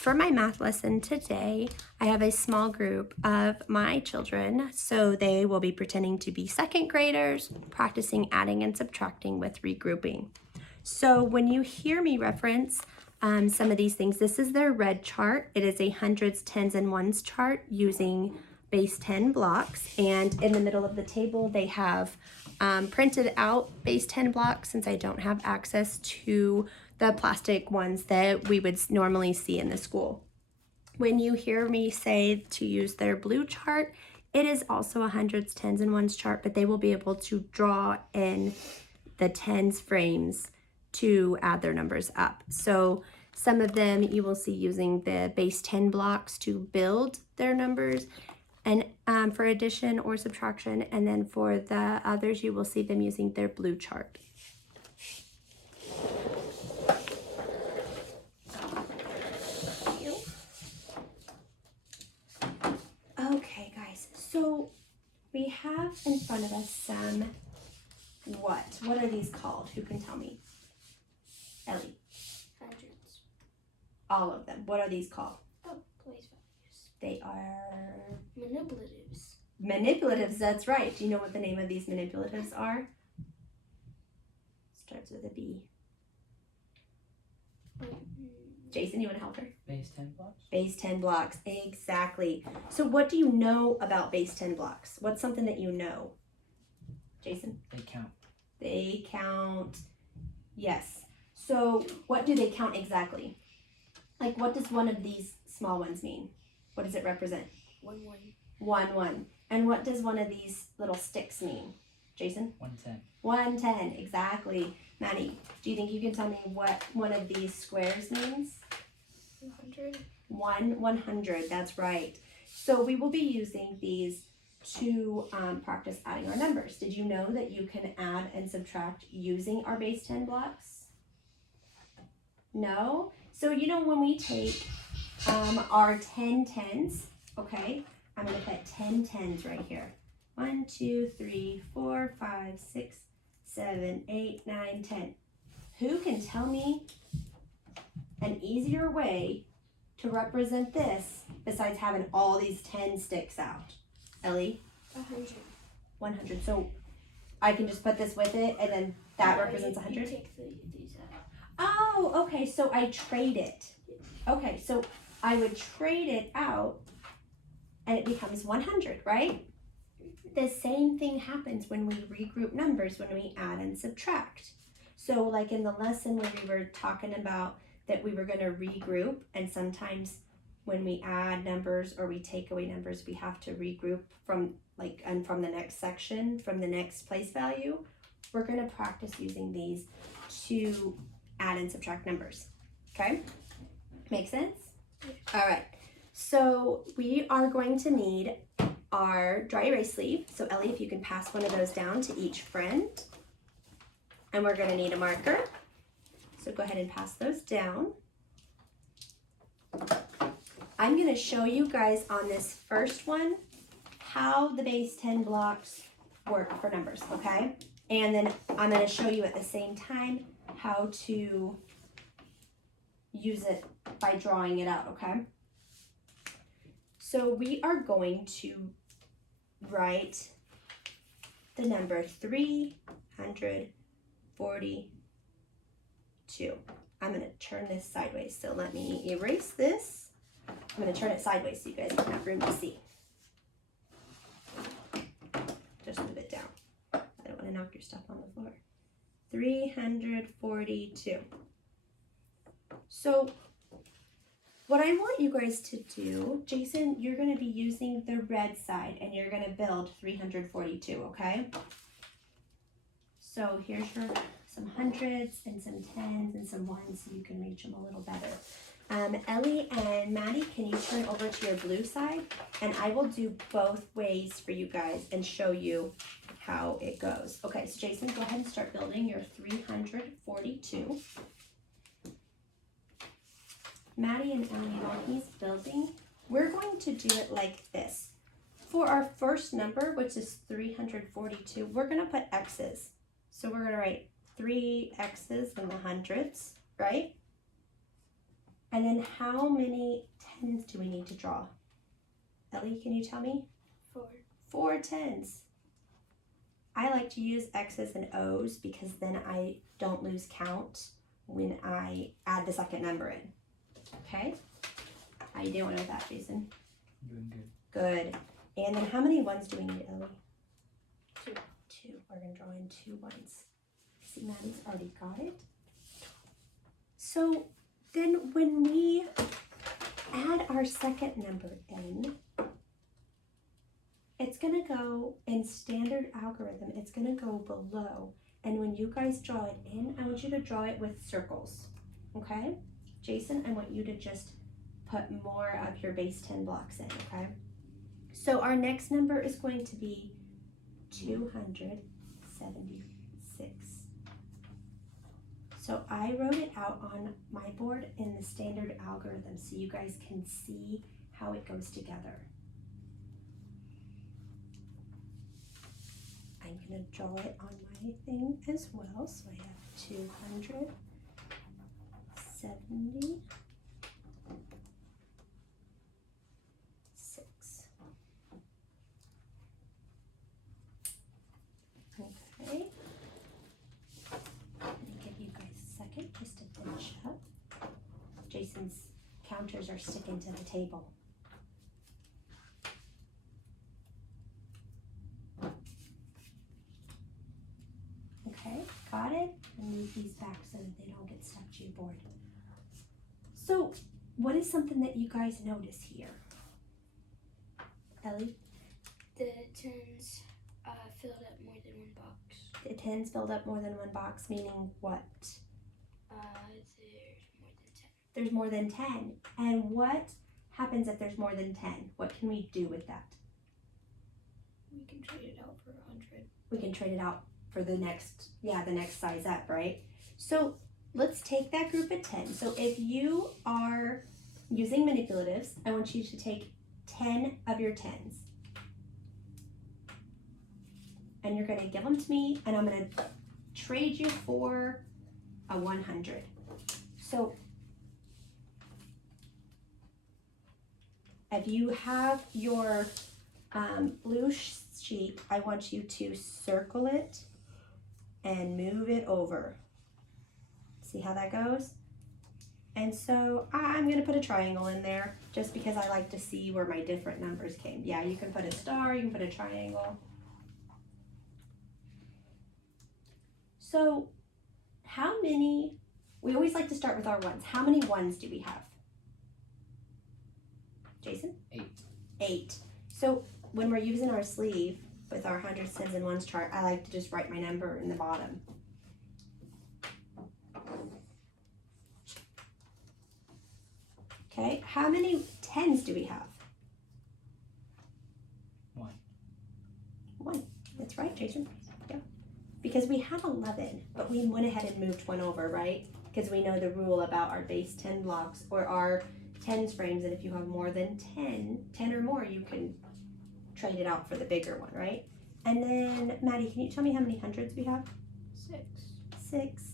For my math lesson today, I have a small group of my children, so they will be pretending to be second graders, practicing adding and subtracting with regrouping. So when you hear me reference some of these things, this is their red chart. It is a hundreds, tens, and ones chart using base 10 blocks, and in the middle of the table they have printed out base 10 blocks since I don't have access to the plastic ones that we would normally see in the school. When you hear me say to use their blue chart, it is also a hundreds, tens, and ones chart, but they will be able to draw in the tens frames to add their numbers up. So some of them you will see using the base 10 blocks to build their numbers and for addition or subtraction, and then for the others you will see them using their blue chart. Okay guys, so we have in front of us some what are these called? Who can tell me? Ellie. Hundreds. All of them. What are these called? Oh, place values. They are Manipulatives. manipulatives, that's right. Do you know what the name of these manipulatives are? Starts with a B. Jason, you want to help her? Base 10 blocks? Base 10 blocks, exactly. So what do you know about base 10 blocks? What's something that you know? Jason? They count. They count, yes. So what do they count exactly? Like what does one of these small ones mean? What does it represent? 1, 1. 1, 1. And what does one of these little sticks mean? Jason? 110. 110, exactly. Maddie, do you think you can tell me what one of these squares means? 100. 100, that's right. So we will be using these to practice adding our numbers. Did you know that you can add and subtract using our base 10 blocks? No? So you know when we take our 10 tens, okay, I'm going to put 10 tens right here. 1, 2, 3, 4, 5, 6, 7, 8, 9, 10. Who can tell me an easier way to represent this besides having all these 10 sticks out? Ellie? 100. 100. So I can just put this with it and then that represents 100? You take these out. Oh, okay. So I trade it. Okay, so I would trade it out and it becomes 100, right? The same thing happens when we regroup numbers, when we add and subtract. So like in the lesson when we were talking about that we were going to regroup, and sometimes when we add numbers or we take away numbers, we have to regroup from the next section, from the next place value. We're going to practice using these to add and subtract numbers. Okay? Make sense? All right. So we are going to need our dry erase sleeve. So Ellie, if you can pass one of those down to each friend. And we're going to need a marker. So go ahead and pass those down. I'm going to show you guys on this first one how the base 10 blocks work for numbers, okay? And then I'm going to show you at the same time how to use it by drawing it out, okay? So we are going to write the number 342. I'm going to turn this sideways, so let me erase this. I'm going to turn it sideways so you guys have room to see. Just move it down. I don't want to knock your stuff on the floor. 342. So what I want you guys to do, Jason, you're going to be using the red side and you're going to build 342, okay? So here's some hundreds and some tens and some ones so you can reach them a little better. Ellie and Maddie, can you turn over to your blue side? And I will do both ways for you guys and show you how it goes. Okay, so Jason, go ahead and start building your 342. Maddie and Ellie, while he's building, we're going to do it like this. For our first number, which is 342, we're going to put X's. So we're going to write 3 X's in the hundreds, right? And then how many 10s do we need to draw? Ellie, can you tell me? 4. 4 10s. I like to use X's and O's because then I don't lose count when I add the second number in. Okay? How you doing with that, Jason? Doing good. Good. And then how many 1s do we need, Ellie? 2. 2. We're going to draw in 2 1s. See, Maddie's already got it. So then when we add our second number in, it's going to go in standard algorithm. It's going to go below. And when you guys draw it in, I want you to draw it with circles. Okay? Jason, I want you to just put more of your base 10 blocks in, okay? So our next number is going to be 276. So I wrote it out on my board in the standard algorithm so you guys can see how it goes together. I'm going to draw it on my thing as well. So I have 276. Okay. I'm going to give you guys a second just to finish up. Jason's counters are sticking to the table. Okay, got it? And move these back so that they don't get stuck to your board. So, what is something that you guys notice here? Ellie? The 10s filled up more than one box. The 10s filled up more than one box, meaning what? There's more than 10. There's more than 10. And what happens if there's more than 10? What can we do with that? We can trade it out for 100. We can trade it out for the next size up, right? So let's take that group of 10. So if you are using manipulatives, I want you to take 10 of your 10s. And you're going to give them to me, and I'm going to trade you for a 100. So if you have your blue sheet, I want you to circle it and move it over. See how that goes? And so I'm going to put a triangle in there just because I like to see where my different numbers came. Yeah, you can put a star, you can put a triangle. So how many, we always like to start with our 1s. How many 1s do we have? Jason? 8. 8. So when we're using our sleeve with our 100s, 10s, and 1s chart, I like to just write my number in the bottom. Okay, how many 10s do we have? 1. 1. That's right, Jason. Yeah. Because we had 11, but we went ahead and moved one over, right? Because we know the rule about our base 10 blocks or our 10s frames, and if you have more than 10 or more, you can trade it out for the bigger one, right? And then, Maddie, can you tell me how many 100s we have? 6. 6.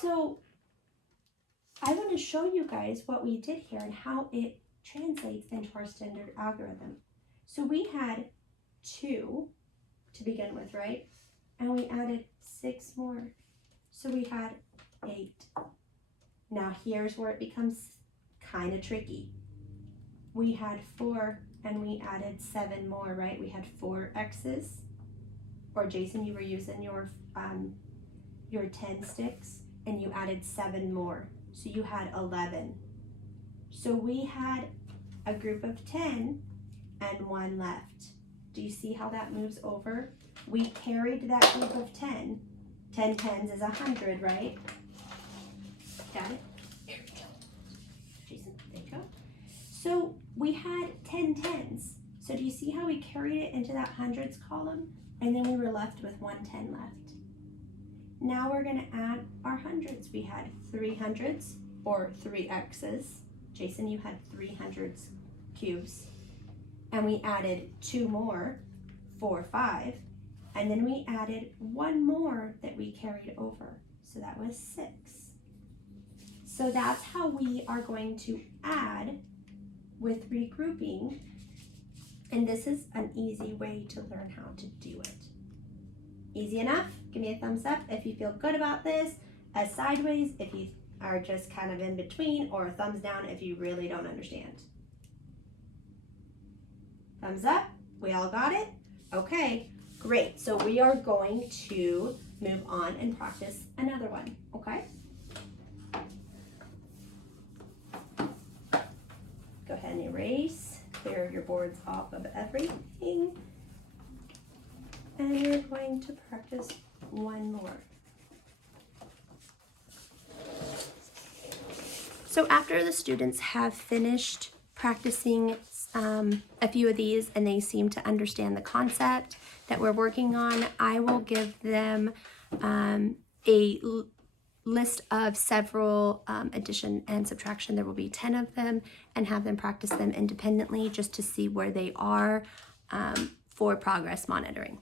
So, I want to show you guys what we did here and how it translates into our standard algorithm. So we had 2 to begin with, right? And we added 6 more. So we had 8. Now here's where it becomes kind of tricky. We had 4 and we added 7 more, right? We had 4 X's. Or Jason, you were using your 10 sticks and you added 7 more. So you had 11. So we had a group of 10 and 1 left. Do you see how that moves over? We carried that group of 10. 10 10s is 100, right? Got it? There we go. Jason, there you go. So we had 10 10s. So do you see how we carried it into that hundreds column? And then we were left with 1 10 left. Now we're going to add our hundreds. We had 3 hundreds or 3 X's. Jason, you had 3 hundreds cubes. And we added 2 more, 4, 5. And then we added 1 more that we carried over. So that was 6. So that's how we are going to add with regrouping. And this is an easy way to learn how to do it. Easy enough? Give me a thumbs up if you feel good about this. A sideways if you are just kind of in between, or a thumbs down if you really don't understand. Thumbs up? We all got it? Okay, great. So we are going to move on and practice another one, okay? Go ahead and erase, clear your boards off of everything. And we're going to practice one more. So after the students have finished practicing a few of these and they seem to understand the concept that we're working on, I will give them a list of several addition and subtraction. There will be 10 of them, and have them practice them independently just to see where they are for progress monitoring.